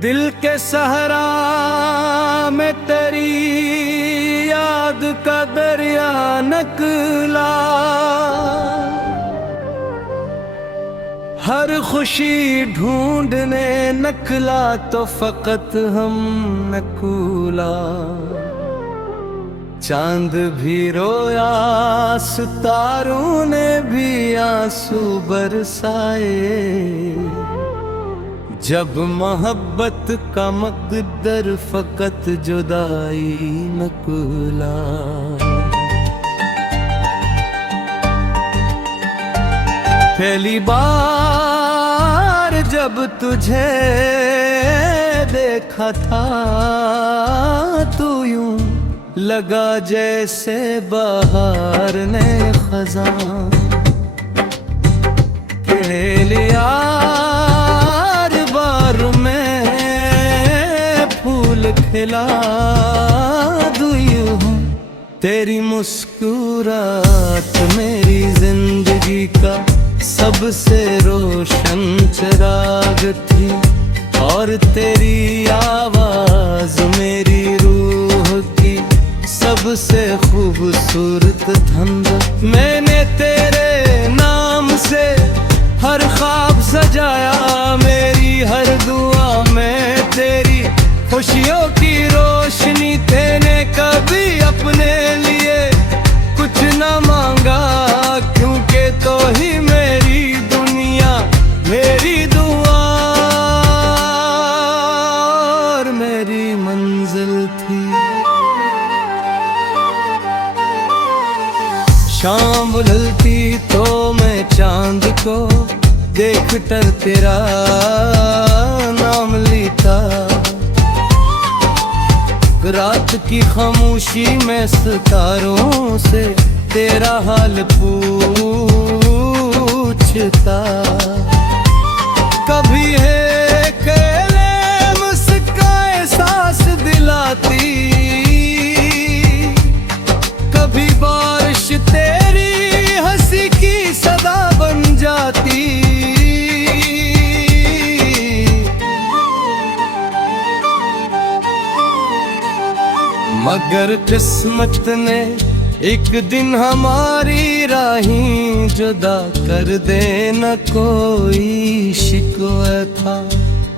दिल के सहरा में तेरी याद का दरिया निकला। हर खुशी ढूंढने निकला तो फकत हम नकूला। चांद भी रोया सितारों ने भी आंसू बरसाए। जब मोहब्बत का मकदर फकत जुदाई निकला। पहली बार जब तुझे देखा था तू यूं लगा जैसे बहार ने खज़ां के लिया। खिला दूँ यूं तेरी मुस्कुराहट मेरी जिंदगी का सबसे रोशन चिराग थी। और तेरी आवाज मेरी रूह की सबसे खूबसूरत धंधा। मैंने तेरे नाम से हर ख्वाब सजाया। मेरी हर दुआ में तेरी खुशियों की रोशनी। तेने कभी अपने लिए कुछ न मांगा क्योंकि तो ही मेरी दुनिया मेरी दुआ और मेरी मंजिल थी। शाम ढलती तो मैं चांद को देख कर तेरा नाम लेता। रात की खामोशी में सितारों से तेरा हाल पूछता। कभी है कलम मुस्काए सांस दिलाती। कभी बारिश तेरी हंसी की सदा बन जाती। मगर किस्मत ने एक दिन हमारी राहें जुदा कर दे। न कोई शिकवा था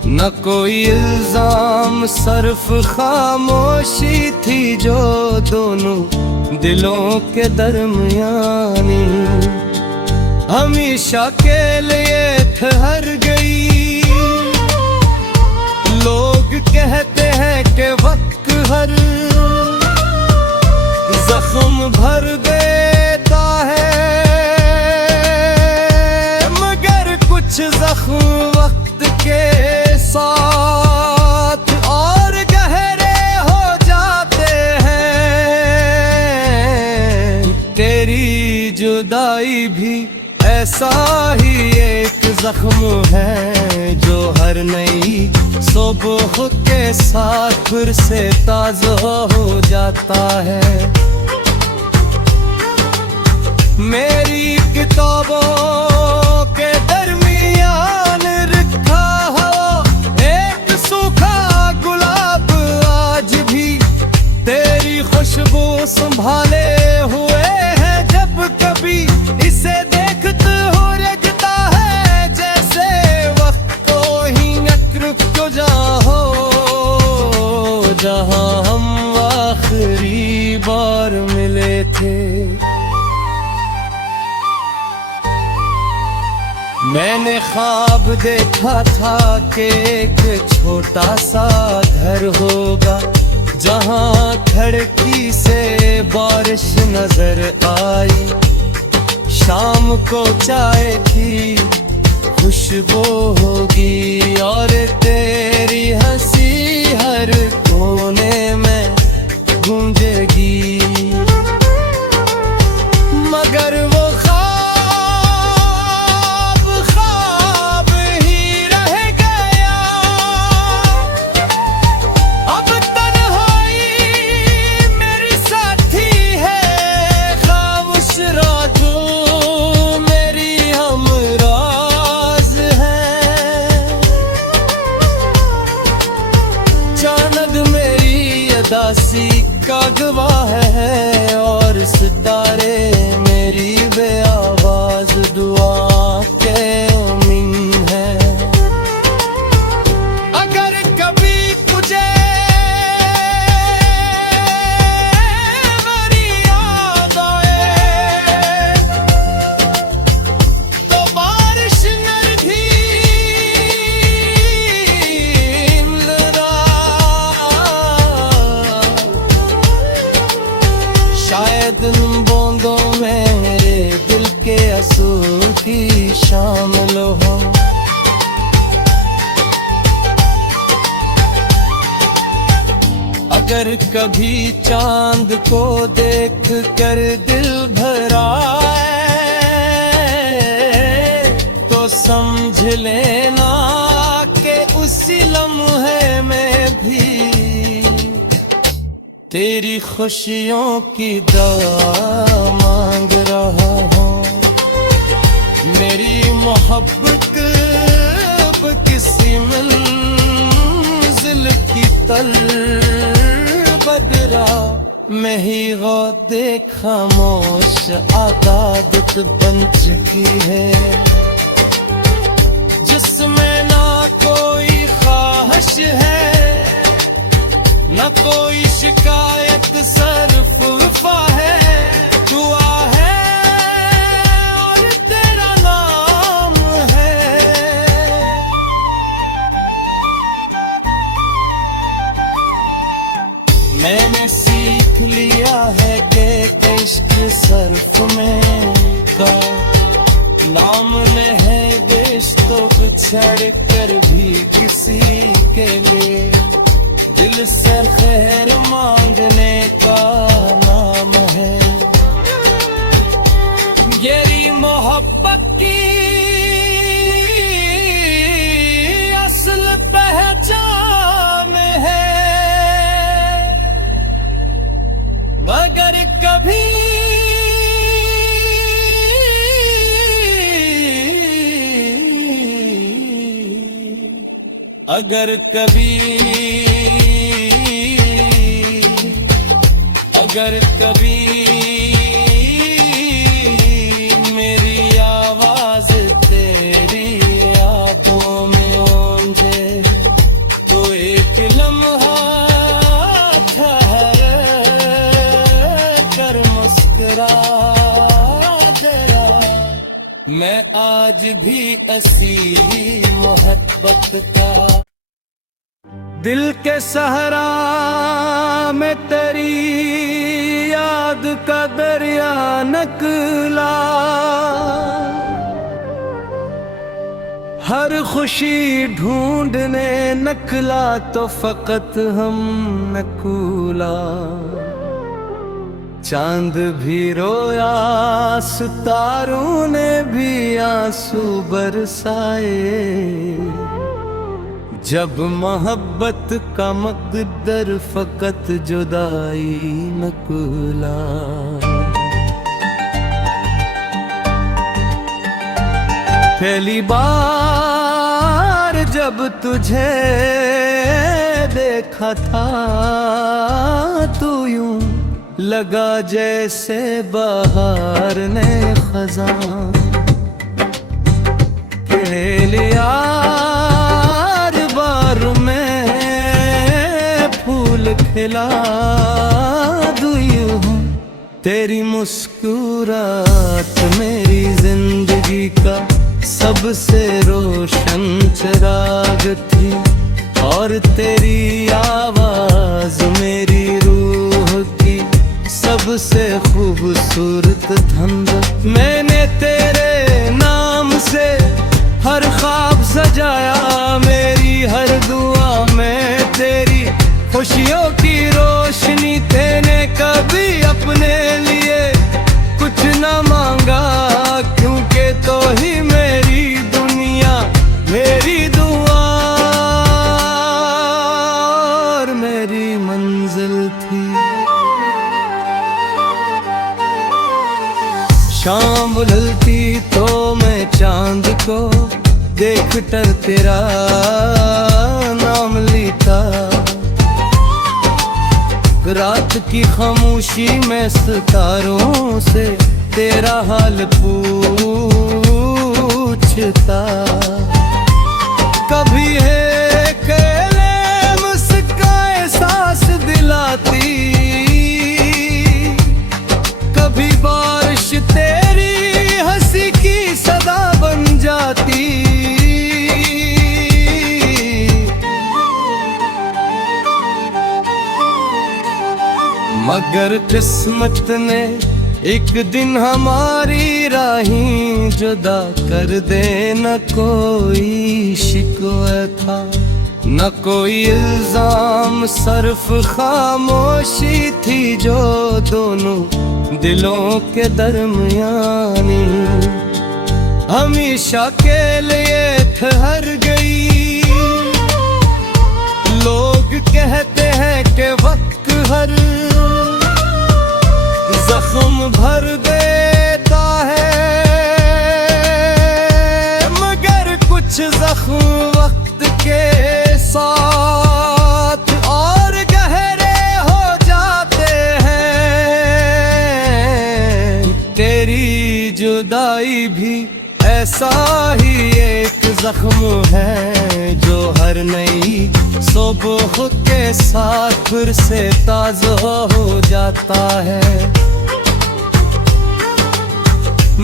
न कोई इल्जाम, सिर्फ खामोशी थी जो दोनों दिलों के दरमियानी हमेशा के लिए ठहर गई। लोग कहते हैं कि वक्त हर जख्म भर देता है, मगर कुछ जख्म वक्त के साथ और गहरे हो जाते हैं। तेरी जुदाई भी ऐसा ही एक जख्म है जो हर नई सुबह के साथ फिर से ताज़ा हो जाता है। मेरी किताबों के दरमियान रखा हो एक सूखा गुलाब आज भी तेरी खुशबू संभाले हुए है। जब कभी इसे देखते हो लगता है जैसे वक्त को ही रुक जाओ जहां हम आखिरी बार मिले थे। मैंने ख्वाब देखा था कि एक छोटा सा घर होगा जहां खिड़की से बारिश नजर आई। शाम को चाय की खुशबू होगी और तेरी हंसी हर कोने में गूंजेगी। मगर वो उदासी का गवाह है और सितारे मेरी बेआवाज दुआ के मीन है। अगर कभी तुझे मेरी याद आए तो बारिश नरधी शायद इन बूंदों में मेरे दिल के आंसू की शामिल हो। अगर कभी चांद को देख कर दिल भर आए तो समझ लेना कि उसी लम्हे में भी तेरी खुशियों की दुआ मांग रहा हूँ। मेरी मोहब्बत किसी मंजिल की तल बदरा में ही गो देखा मोश आदत बन चुकी है, जिसमें ना कोई ख्वाहिश है न कोई शिकायत, सिर्फ वफा है, दुआ है और तेरा नाम है। मैंने सीख लिया है कि इश्क सर्फ में का नाम में है देश, तो बिछड़ कर भी किसी के लिए दिल से खैर मांगने का नाम है। येरी मोहब्बत की असल पहचान है। मगर कभी अगर कभी मेरी आवाज तेरी यादों में ओंझे तो एक लम्हा ठहर कर मुस्कुरा जरा। मैं आज भी असी मोहब्बत का दिल के सहरा में तेरी याद का दरिया निकला। हर खुशी ढूंढने निकला तो फकत हम नकूला। चांद भी रोया सितारों ने भी आंसू बरसाए, जब मोहब्बत का मकदर फकत जुदाई नकुला। पहली बार जब तुझे देखा था तू यूं लगा जैसे बहार ने खजां कह लिया। खिला दूं यूं तेरी मुस्कुराहट मेरी जिंदगी का सबसे रोशन चिराग थी, और तेरी आवाज मेरी रूह की सबसे खूबसूरत धंधक। मैंने तेरे नाम से हर ख्वाब सजाया, मेरी हर दुआ में तेरी खुशियों की रोशनी। तेने कभी अपने लिए कुछ न मांगा, क्योंकि तो ही मेरी दुनिया मेरी दुआ और मेरी मंजिल थी। शाम ढलती तो मैं चांद को देख कर तेरा नाम लेता। की खामोशी में सितारों से तेरा हाल पूछता। कभी है कलम मुस्काए सांस दिलाती, कभी बारिश तेरी हंसी की सदा बन जाती। मगर किस्मत ने एक दिन हमारी राहें जुदा कर दे, न कोई शिकवा था न कोई इल्जाम, सिर्फ खामोशी थी जो दोनों दिलों के दरमियानी हमेशा के लिए ठहर गई। लोग कहते हैं कि वक्त हर जख्म भर देता है, मगर कुछ जख्म वक्त के साथ और गहरे हो जाते हैं। तेरी जुदाई भी ऐसा ही एक जख्म है जो हर नई सुबह के साथ फिर से ताज़ा हो जाता है।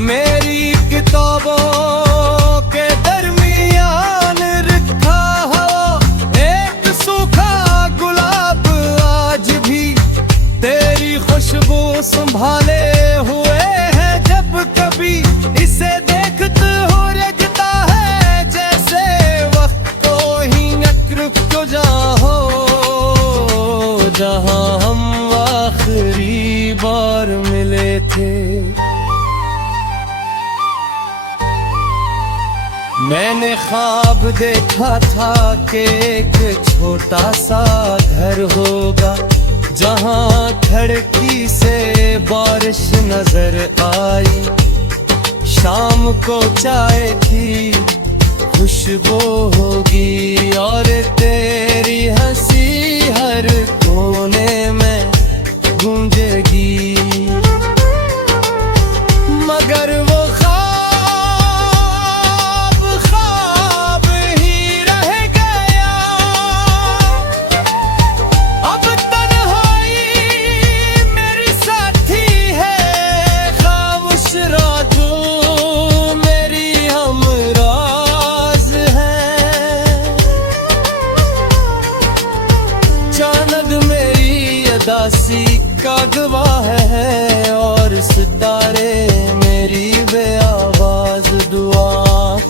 मेरी किताबों के दरमियान रखा हो एक सूखा गुलाब आज भी तेरी खुशबू संभाले हुए है। जब कभी इसे देखते हो लगता है जैसे वक्त को ही रुक जाओ, जहां हम आखिरी बार मिले थे। मैंने ख्वाब देखा था कि एक छोटा सा घर होगा जहां खिड़की से बारिश नजर आई। शाम को चाय की खुशबू होगी और तेरी हंसी हर कोने में गूंजेगी। मगर वो ख्वाब ही रह गया। अब तन्हाई मेरी साथी है, खामोश रातों मेरी हमराज है। चांद मेरी अदासी का गवाह है और सितारे मेरी बेआवाज दुआ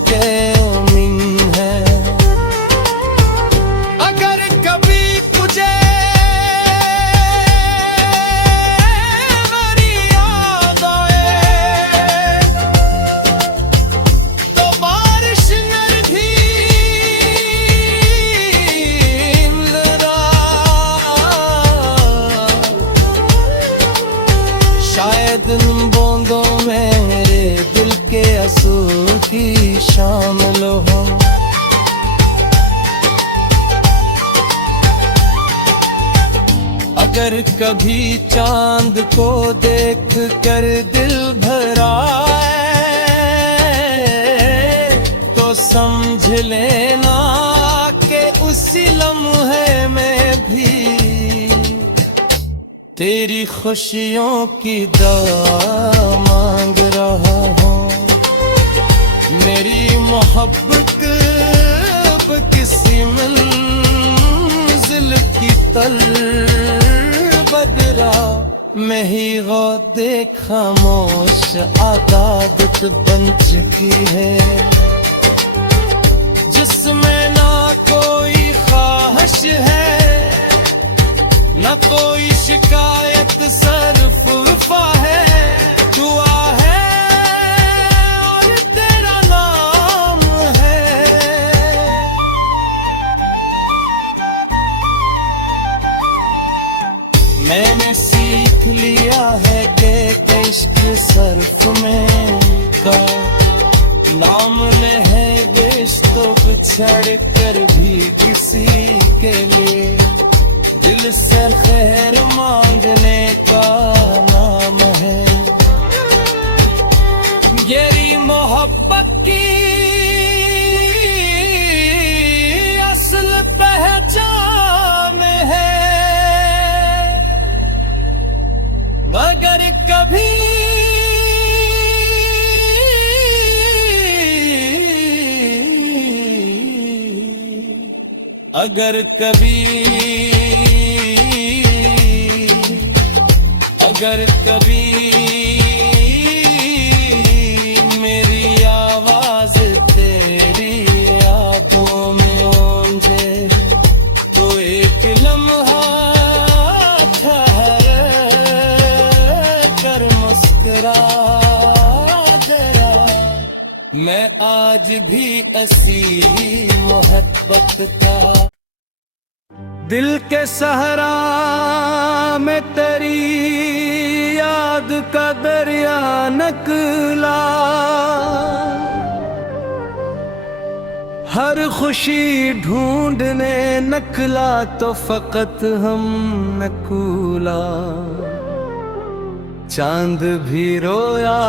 के उम्मीद है। अगर कभी तुझे मेरी याद आए तो बारिश नरधीम जरा, शायद इन बूंदों में मेरे दिल के आंसू की शामिल हो। अगर कभी चांद को देख कर दिल भर आए तो समझ लेना कि उसी लम्हे में भी तेरी खुशियों की दुआ मांग रहा हूँ। मेरी मोहब्बत अब किसी मंजिल की तल बदरा में ही गो देखा मोश आदत बन चुकी है, जिसमें ना कोई ख्वाहिश है न कोई शिकायत, सिर्फ वफा है, दुआ है और तेरा नाम है। मैंने सीख लिया है कि इश्क सर्फ में का नाम है बेश, तो बिछड़ कर भी किसी के लिए दिल से खैर मांग अगर कभी मेरी आवाज तेरी यादों में ओंझे तो एक लम्हा ठहर कर मुस्कुरा जरा। मैं आज भी ऐसी मोहब्बत का दिल के सहरा में तेरी याद का दरिया निकला। हर खुशी ढूंढने निकला तो फकत हम नकूला। चांद भी रोया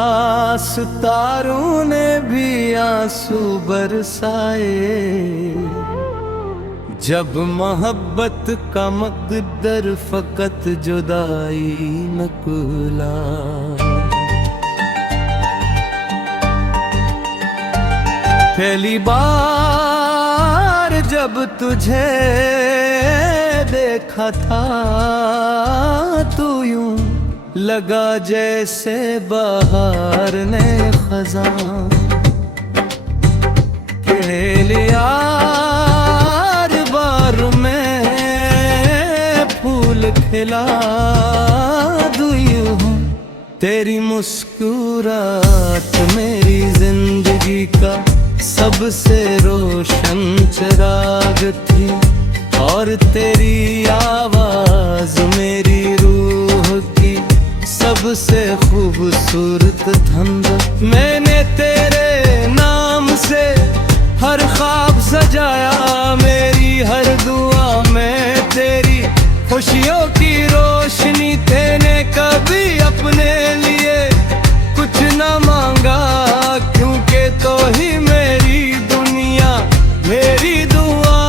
सितारों ने भी आंसू बरसाए। जब मोहब्बत का मकदर फकत जुदाई नकुला। पहली बार जब तुझे देखा था तू यूं लगा जैसे बहार ने खज़ां के लिया। खिला दूं यूं तेरी मुस्कुराहट मेरी जिंदगी का सबसे रोशन चिराग थी। और तेरी आवाज मेरी रूह की सबसे खूबसूरत धंधा। मैंने तेरे नाम से हर ख्वाब सजाया। मेरी हर दुआ में तेरी खुशियों की रोशनी। तेने कभी अपने लिए कुछ न मांगा क्योंकि तो ही मेरी दुनिया मेरी दुआ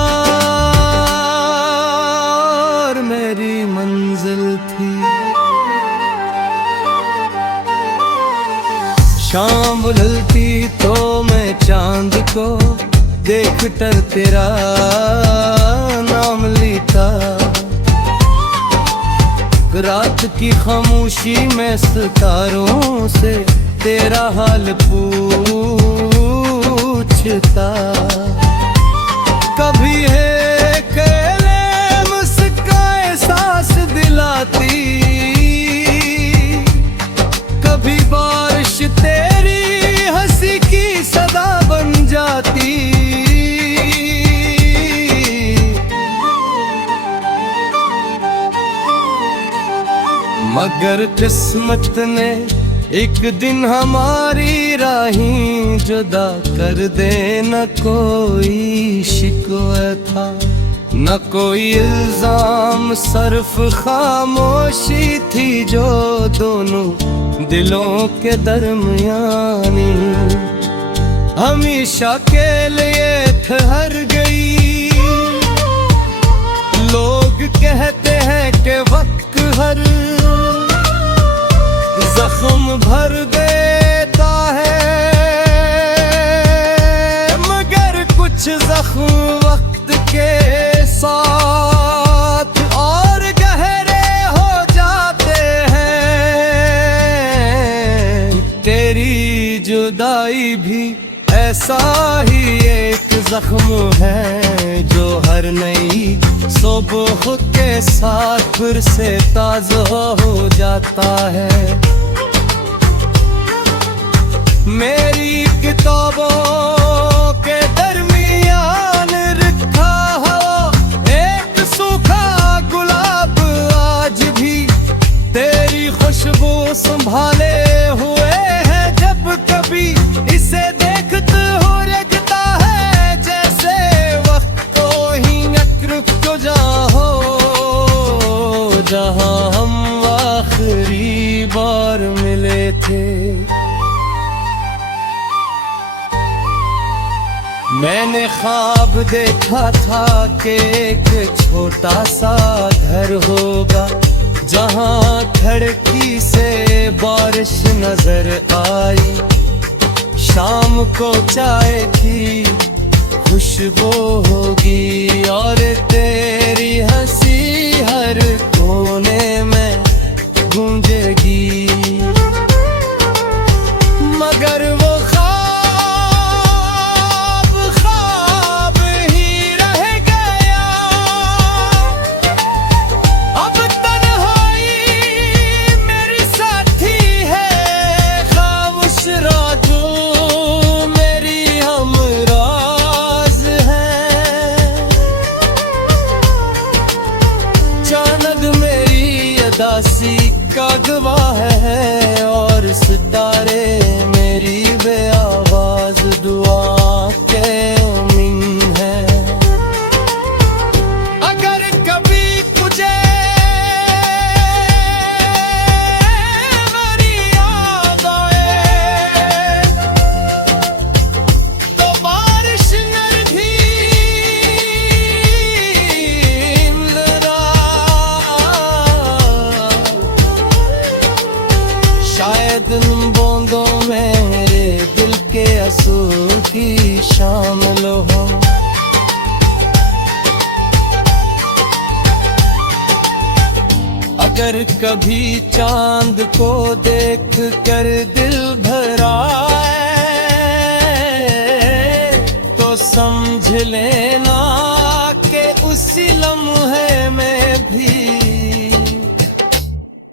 और मेरी मंजिल थी। शाम ढलती तो मैं चांद को देख कर तेरा नाम लेता। रात की खामोशी में सितारों से तेरा हाल पूछता। कभी है अकेले मुस्काए सांस दिलाती। कभी बारिश तेरी हंसी की सदा बन जाती। मगर किस्मत ने एक दिन हमारी राहें जुदा कर दे। न कोई शिकवा था न कोई इल्जाम सिर्फ खामोशी थी जो दोनों दिलों के दरमियानी हमेशा के लिए ठहर गई। लोग कहते हैं कि वक्त हर जख्म भर देता है मगर कुछ जख्म वक्त के साथ और गहरे हो जाते हैं। तेरी जुदाई भी ऐसा ही एक जख्म है जो हर नई सुबह के साथ फिर से ताज़ा हो जाता है। मेरी किताबों के दरमियान रखा हो एक सूखा गुलाब आज भी तेरी खुशबू संभाले हुए है। जब कभी इसे देखते हो लगता है जैसे वक्त को ही रुक जाओ जहां हम आखिरी बार मिले थे। मैंने ख्वाब देखा था कि एक छोटा सा घर होगा जहां खिड़की से बारिश नजर आई। शाम को चाय की खुशबू होगी और उदासी का गवाह है और सितारे मेरी बेआवाज दुआ के मीन है। अगर कभी तुझे मेरी याद आए तो बारिश शायद इन बूंदों में मेरे दिल के आंसू की शामिल हो। अगर कभी चांद को देख कर दिल भर आए तो समझ लेना कि उसी लम्हे में भी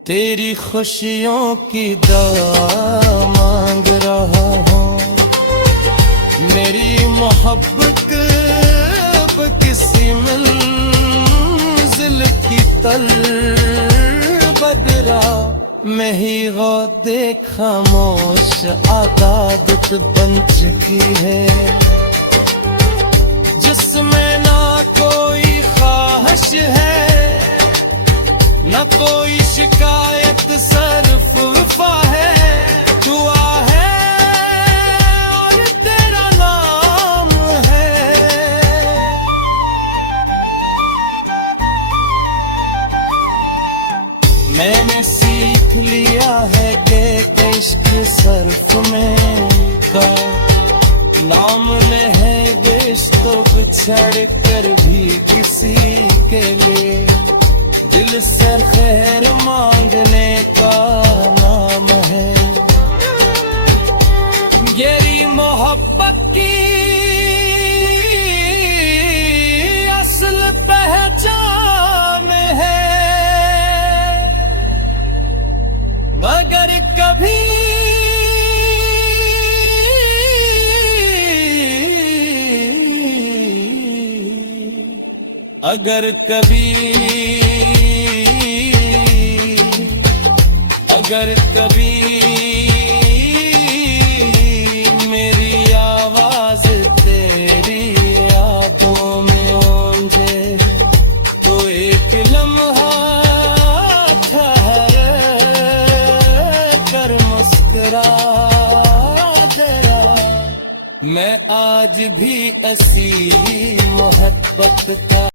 तेरी खुशियों की दुआ मांग रहा हूँ। मेरी मोहब्बत किसी मंजिल की तल बदरा में ही गो देखा मोश आदत बन चुकी है, जिसमें ना कोई ख्वाहिश है न कोई शिकायत, सिर्फ वफा है, दुआ है और तेरा नाम है। मैंने सीख लिया है कि इश्क सर्फ में का नाम में है बेश, तो बिछड़ कर भी किसी के लिए दिल से खैर मांगने का नाम है। येरी मोहब्बत की असल पहचान है। मगर कभी अगर कभी मेरी आवाज तेरी यादों में ओंझे तो एक लम्हा ठहर कर मुस्कुरा जरा। मैं आज भी ऐसी मोहब्बत का